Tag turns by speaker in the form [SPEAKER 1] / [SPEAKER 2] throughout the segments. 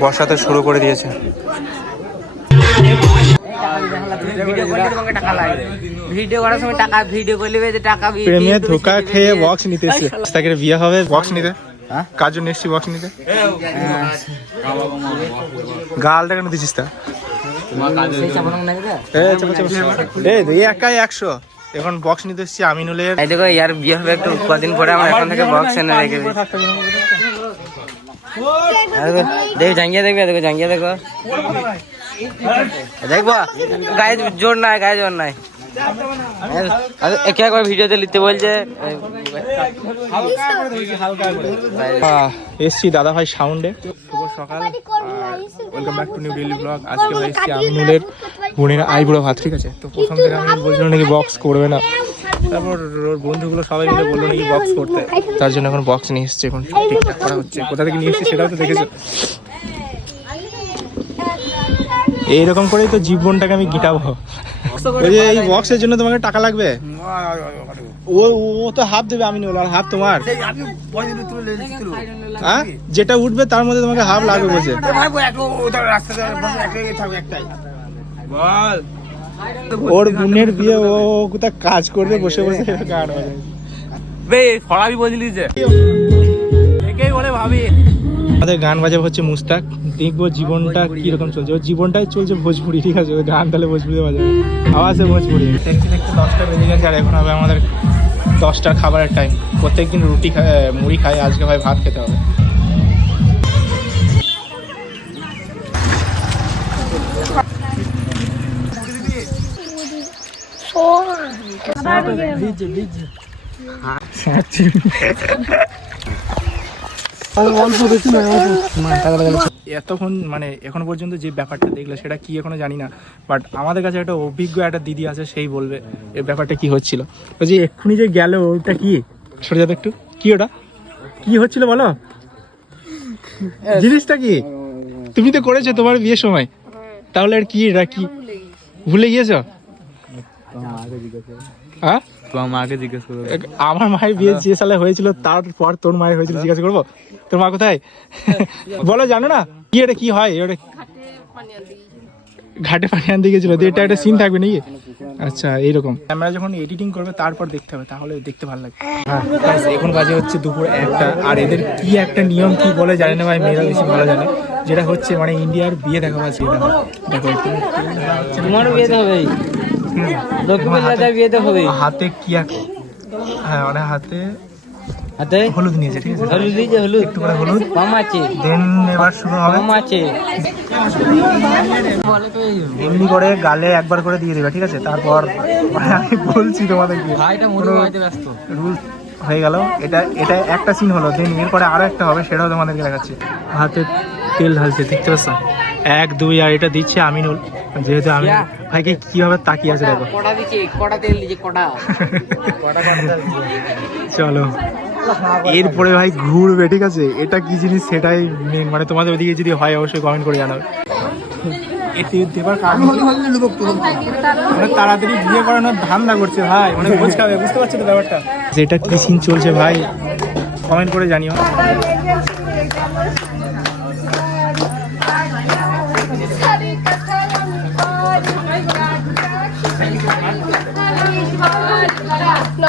[SPEAKER 1] বসাতে শুরু করে দিয়েছে।
[SPEAKER 2] ভিডিও করার সময় টাকা ভিডিও করলে যে টাকা
[SPEAKER 1] প্রেমে ধোকা খেয়ে বক্স নিতে তাকে বিয়ে হবে বক্স নিতে?
[SPEAKER 2] হ্যাঁ?
[SPEAKER 1] এসছি বক্স নিতে? গালটা কেন দিছিস তা? একাই একশো। এখন বক্স নিতে এসছি আমিনুলের।
[SPEAKER 2] এই দেখো ইয়ার বিয়ে হবে একটু কদিন পরে আমার এখন থেকে বক্স এনে রেখে দিই। দেখো জাঙ্গিয়া দেখবে দেখো জাঙ্গিয়া দেখো। দেখব? গায়ে জোর নাই গায়ে জোর নাই। একে একবার ভিডিওতে লিখতে বলছে।
[SPEAKER 1] আহ, এসছি দাদা ভাই সাউন্ডে। শুভ সকাল। Welcome back to new daily blog আজকে ভাই এসছি আমিনুলের বোনের আইবুড়ো ভাত ঠিক আছে তো প্রথম থেকে আমি বলছিল নাকি বক্স করবে না তারপর ওর বন্ধুগুলো সবাই মিলে বলল নাকি বক্স করতে তার জন্য এখন বক্স নিয়ে এসছে এখন ঠিকঠাক করা হচ্ছে কোথা থেকে নিয়ে এসছে সেটাও তো দেখেছ এইরকম করেই তো জীবনটাকে আমি গিটাবো ওই যে এই বক্সের জন্য তোমাকে টাকা লাগবে ও ও তো হাফ দেবে আমি আর হাফ তোমার হ্যাঁ যেটা উঠবে তার মধ্যে তোমাকে হাফ লাগবে বলছে ওর বোনের বিয়ে ও কোথায় কাজ করবে বসে বসে গান বাজাবে
[SPEAKER 2] বে ফড়াবি বললি যে। একেই বলে ভাবি।
[SPEAKER 1] আমাদের গান বাজাবে হচ্ছে মুস্তাক। দেখব জীবনটা কীরকম চলছে। ওর জীবনটাই চলছে ভোজপুরি ঠিক আছে? গান তাহলে ভোজপুরি বাজাবে। আওয়াজে ভোজপুরি। দেখতে দেখতে দশটা বেজে গেছে আর এখন হবে আমাদের দশটার খাবারের টাইম প্রত্যেকদিন রুটি খায় মুড়ি খাই আজকে ভাই ভাত খেতে হবে। এতক্ষণ মানে এখন পর্যন্ত যে ব্যাপারটা দেখলে সেটা কি এখনও জানি না বাট আমাদের কাছে একটা অভিজ্ঞ একটা দিদি আছে, সেই বলবে এই ব্যাপারটা কি হচ্ছিল। ওই যে এক্ষুনি যে গেল, ওটা কি? সরে যাবে একটু। কি ওটা? কি হচ্ছিল বলো? জিনিসটা কি? তুমি তো করেছ তোমার বিয়ের সময়। তাহলে আর কি, এটা কি? ভুলে গিয়েছো? হ্যাঁ?
[SPEAKER 2] তোমার মাকে জিজ্ঞেস করো।
[SPEAKER 1] আমার মায়ের বিয়ে যে সালে হয়েছিল তারপর তোর মায়ের হয়েছিল জিজ্ঞাসা করব? তোর মা কোথায়? বলো জানো না কি এটা কি হয়? এটা ঘাটে পানি আনতে গেছিল দিয়ে এটা একটা সিন থাকবে নাকি? আচ্ছা এইরকম। ক্যামেরা যখন এডিটিং করবে তারপর দেখতে হবে তাহলে দেখতে ভালো লাগবে। ব্যাস, এখন বাজে হচ্ছে দুপুর একটা আর এদের কি একটা নিয়ম কি বলে জানে না ভাই মেয়েরা বেশি ভালো জানে। যেটা হচ্ছে মানে ইন্ডিয়ার বিয়ে দেখা পাচ্ছে। দেখো
[SPEAKER 2] তোমারও বিয়েতে হবে
[SPEAKER 1] হুম।
[SPEAKER 2] বিয়েতে হবে।
[SPEAKER 1] হাতে কি এক হ্যাঁ মানে হাতে
[SPEAKER 2] হাতে?
[SPEAKER 1] হলুদ নিয়েছে ঠিক আছে?
[SPEAKER 2] হলুদ দিয়েছে হলুদ?
[SPEAKER 1] একটু করে হলুদ।
[SPEAKER 2] কম আছে।
[SPEAKER 1] দেন এবার শুরু হবে।
[SPEAKER 2] কম আছে।
[SPEAKER 1] এমনি করে গালে একবার করে দিয়ে দেবে ঠিক আছে? তারপর মানে আমি বলছি তোমাদেরকে।
[SPEAKER 2] ভাইটা মুড়ি খাইতে ব্যস্ত।
[SPEAKER 1] রুল হয়ে গেল। এটা এটা একটা সিন হলো দেন এরপরে আরও একটা হবে সেটাও তোমাদেরকে দেখাচ্ছি। হাতে তেল ঢালছে দেখতে পাচ্ছ? এক দুই আর এটা দিচ্ছে আমিনুল। যেহেতু আমি ভাইকে কীভাবে তাকিয়ে আছে দেখো।
[SPEAKER 2] দিচ্ছে? তেল দিচ্ছে?
[SPEAKER 1] চলো। এরপরে ভাই ঘুরবে ঠিক আছে? এটা কি জিনিস? সেটাই মানে তোমাদের ওদিকে যদি হয় অবশ্যই কমেন্ট করে জানাবে। এতে দেবার কারণ মানে তাড়াতাড়ি বিয়ে করানোর ধান্দা করছে ভাই। মানে খোঁজ খাবে বুঝতে পারছ তো ব্যাপারটা? যেটা কি সিন চলছে ভাই কমেন্ট করে জানিও।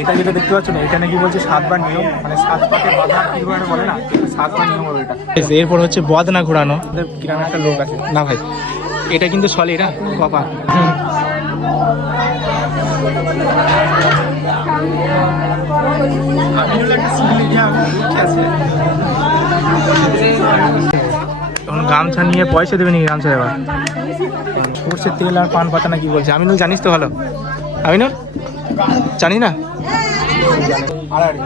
[SPEAKER 1] এটা যেটা দেখতে পাচ্ছ না এটা নাকি বলছে সাতবার নিয়ম। মানে সাত পাকে বাধা কি করে বলে না? সাতবার নিয়ম হবে এটা। এরপর হচ্ছে বদনা ঘোরানো। গ্রামে একটা লোক আছে। না ভাই এটা কিন্তু সলি এটা কপা তখন গামছা নিয়ে পয়সা দেবে নাকি গামছা দেওয়া সর্ষের তেল আর পান পাতা না কি বলছে? আমিনুল জানিস তো ভালো। আমিনুল জানি না আড়াআড়ি।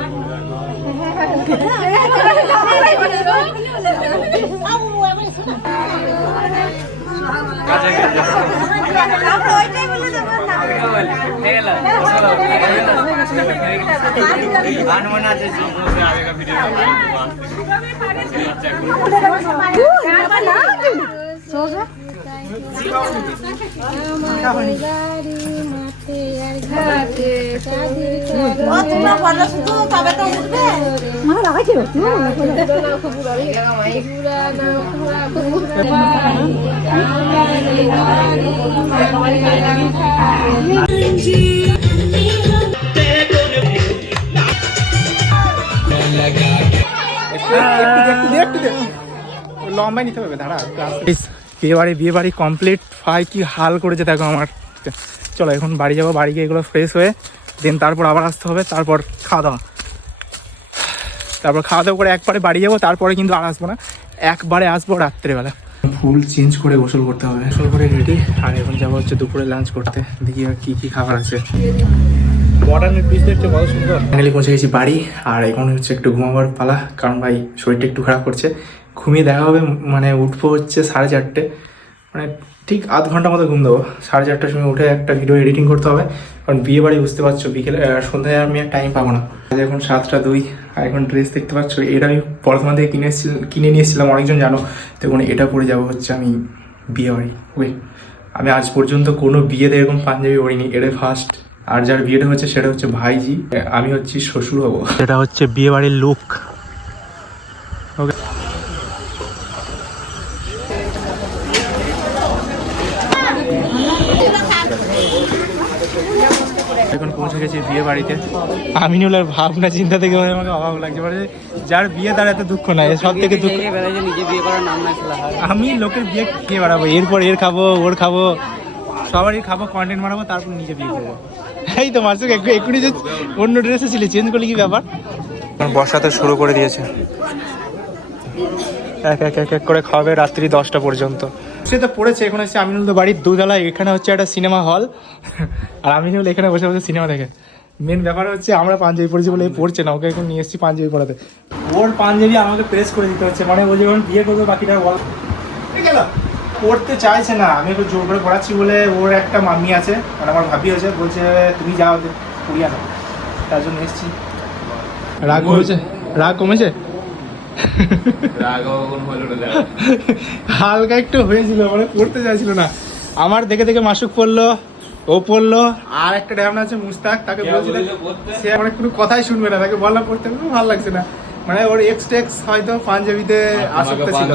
[SPEAKER 1] লম্বাই নিতে হবে দাঁড়া বিয়ে বাড়ি বিয়ে বাড়ি কমপ্লিট ফাই কি হাল করেছে দেখো আমার। চলো এখন বাড়ি যাব বাড়ি গিয়ে এগুলো ফ্রেশ হয়ে দেন তারপর আবার আসতে হবে তারপর খাওয়া দাওয়া। তারপর খাওয়া দাওয়া করে একবারে বাড়ি যাব তারপরে কিন্তু আর আসব না। একবারে আসব রাত্রেবেলা। ফুল চেঞ্জ করে গোসল করতে হবে। গোসল করে রেডি আর এখন যাব হচ্ছে দুপুরে লাঞ্চ করতে। দেখি আর কি কি খাবার আছে। পিস দেখতে সুন্দর। ফাইনালি পৌঁছে গেছি বাড়ি আর এখন হচ্ছে একটু ঘুমাবার পালা কারণ ভাই শরীরটা একটু খারাপ করছে। ঘুমিয়ে দেখা হবে মানে উঠবো হচ্ছে সাড়ে চারটে। মানে ঠিক আধ ঘণ্টা মতো ঘুম দেবো। সাড়ে চারটার সময় উঠে একটা ভিডিও এডিটিং করতে হবে। কারণ বিয়ে বাড়ি বুঝতে পারছ, বিকেলে সন্ধ্যায় আমি আর টাইম পাবো না। এখন সাতটা দুই, আর এখন ড্রেস দেখতে পাচ্ছ। এটা আমি বর্ধমান থেকে কিনে কিনে নিয়ে এসেছিলাম, অনেকজন জানো। তো এখন এটা পরে যাব হচ্ছে আমি বিয়ে বাড়ি। ওই আমি আজ পর্যন্ত কোনো বিয়েতে এরকম পাঞ্জাবি পরিনি। এটাই ফার্স্ট আর যার বিয়েটা হচ্ছে সেটা হচ্ছে ভাইজি। আমি হচ্ছি শ্বশুর হব। সেটা হচ্ছে বিয়ে বাড়ির লুক ওকে এখন পৌঁছে গেছি বিয়ে বাড়িতে আমিনুলের ভাবনা চিন্তা থেকে মানে আমাকে অভাব লাগছে। মানে যার বিয়ে তার এত দুঃখ নাই সব থেকে দুঃখ
[SPEAKER 2] নিজে বিয়ে করার নাম না
[SPEAKER 1] আমি লোকের বিয়ে কে বাড়াবো? এরপর এর খাব ওর খাব সবারই খাব কন্টেন্ট বানাবো তারপর নিজে বিয়ে করব। এই তো মাসুক একটু এক্ষুনি যে অন্য ড্রেসে ছিলি চেঞ্জ করলি কি ব্যাপার? বসাতে শুরু করে দিয়েছে। এক এক এক এক করে খাওয়াবে রাত্রি দশটা পর্যন্ত। সে তো পড়েছে এখন হচ্ছে আমিনুল তো বাড়ির দুতলা এখানে হচ্ছে একটা সিনেমা হল। আর আমিনুল এখানে বসে বসে সিনেমা দেখে। মেন ব্যাপার হচ্ছে আমরা পাঞ্জাবি পড়েছি বলে পড়ছে না ওকে এখন নিয়ে এসেছি পাঞ্জাবি পড়াতে। ওর পাঞ্জাবি আমাকে প্রেস করে দিতে হচ্ছে মানে ও যখন বিয়ে করবে বাকিটা বল। গেল। পড়তে চাইছে না আমি একটু জোর করে পড়াচ্ছি বলে ওর একটা মাম্মি আছে মানে আমার ভাবি আছে বলছে তুমি যাও পড়িয়া না তার জন্য এসেছি। রাগ কমেছে? রাগ কমেছে? হালকা একটু হয়েছিল মানে পড়তে চাইছিল না। আমার দেখে দেখে মাসুক পড়ল ও পড়ল আর একটা ড্যামনা আছে মুস্তাক তাকে বলছিল সে আমার কোনো কথাই শুনবে না তাকে বললাম পড়তে খুব ভালো লাগছে না। মানে ওর এক্স টেক্স হয়তো পাঞ্জাবিতে আসক্ত ছিল।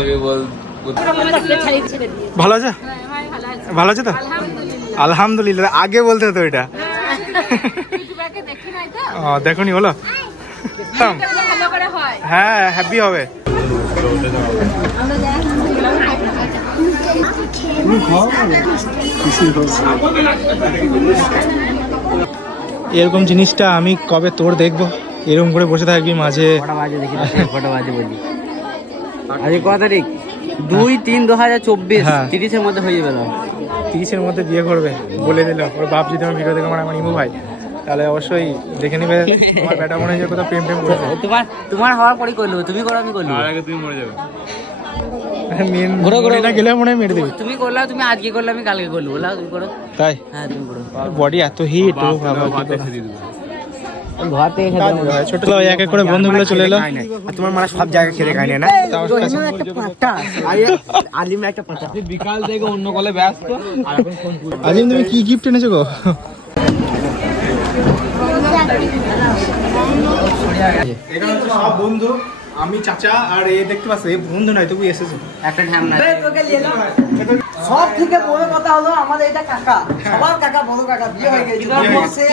[SPEAKER 1] ভালো আছে? ভালো আছে। তো? আলহামদুলিল্লাহ। আগে বলতে হতো এটা। ও দেখুনি হলো হ্যাঁ হ্যাপি হবে। এরকম জিনিসটা আমি কবে তোর দেখব? এরকম করে বসে থাকবি মাঝে।
[SPEAKER 2] কটা বাজে দেখি কটা বলি। আজকে কত তারিখ? দুই তিন দু হাজার চব্বিশ
[SPEAKER 1] হ্যাঁ।
[SPEAKER 2] তিরিশের মধ্যে হয়ে যাবে
[SPEAKER 1] তিরিশের মধ্যে বিয়ে করবে বলে দিল। ওর বাপ যদি আমার ভিডিও দেখে আমার আমার ইমু ভাই। তাহলে অবশ্যই দেখে নেবে তোমার বেটা মনে হয় কোথাও প্রেম প্রেম করেছে।
[SPEAKER 2] তোমার তোমার হওয়ার পরই করল তুমি করো আমি করল।
[SPEAKER 1] গেলে মনে হয় মেরে দেবে।
[SPEAKER 2] তুমি করলা তুমি আজকে করলে আমি কালকে করল। বলা তুমি করো।
[SPEAKER 1] তাই?
[SPEAKER 2] হ্যাঁ তুমি করো।
[SPEAKER 1] বডি এত হিট ও বাবা করে।
[SPEAKER 2] ঘর থেকে
[SPEAKER 1] ছোট এক এক করে বন্ধুগুলো চলে এলো।
[SPEAKER 3] তোমার মানে সব জায়গায় খেলে না? আলিম একটা পাতা
[SPEAKER 2] বিকাল থেকে অন্য কলে ব্যস্ত।
[SPEAKER 1] আজিম তুমি কি গিফট এনেছো গো? হচ্ছে সব বন্ধু আমি চাচা আর এ দেখতে পাচ্ছ বন্ধু নয় তবু এসেছে।
[SPEAKER 2] একটা ঠ্যাম না
[SPEAKER 3] সব থেকে বড় কথা হলো আমাদের এটা কাকা। সবার কাকা বড় কাকা বিয়ে হয়ে গেছে।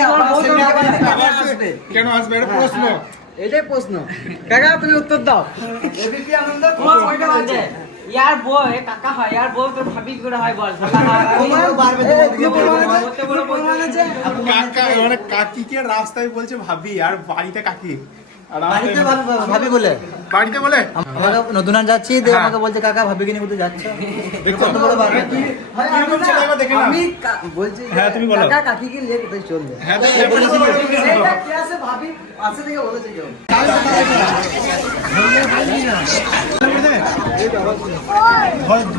[SPEAKER 1] হয়ে কেন আসবে? এটা প্রশ্ন।
[SPEAKER 3] এটাই প্রশ্ন। কাকা তুমি উত্তর দাও। এবিপি আনন্দ তোমার কয়টা আছে।
[SPEAKER 2] ইয়ার বউ কাকা হয় ইয়ার বউ তোর ভাবি কি করে হয় বল?
[SPEAKER 3] আছে
[SPEAKER 1] কাকা মানে কাকিকে রাস্তায় বলছে ভাবি আর বাড়িতে কাকি। আর
[SPEAKER 3] বাড়িতে ভাবি- বলে।
[SPEAKER 1] বাড়িতে বলে?
[SPEAKER 3] আমাকে নতুন আর যাচ্ছি দিয়ে
[SPEAKER 1] হ্যাঁ।
[SPEAKER 3] আমাকে বলছে কাকা ভাবি কিনে কোথায় যাচ্ছ? কত বড় বাড়ি। আমি বলছি
[SPEAKER 1] হ্যাঁ, তুমি বলো।
[SPEAKER 3] কাকা কাকিকে নিয়ে কোথায় চলবে?
[SPEAKER 1] হ্যাঁ,
[SPEAKER 3] ভাবি? থেকে বলেছে কেউ।
[SPEAKER 4] হে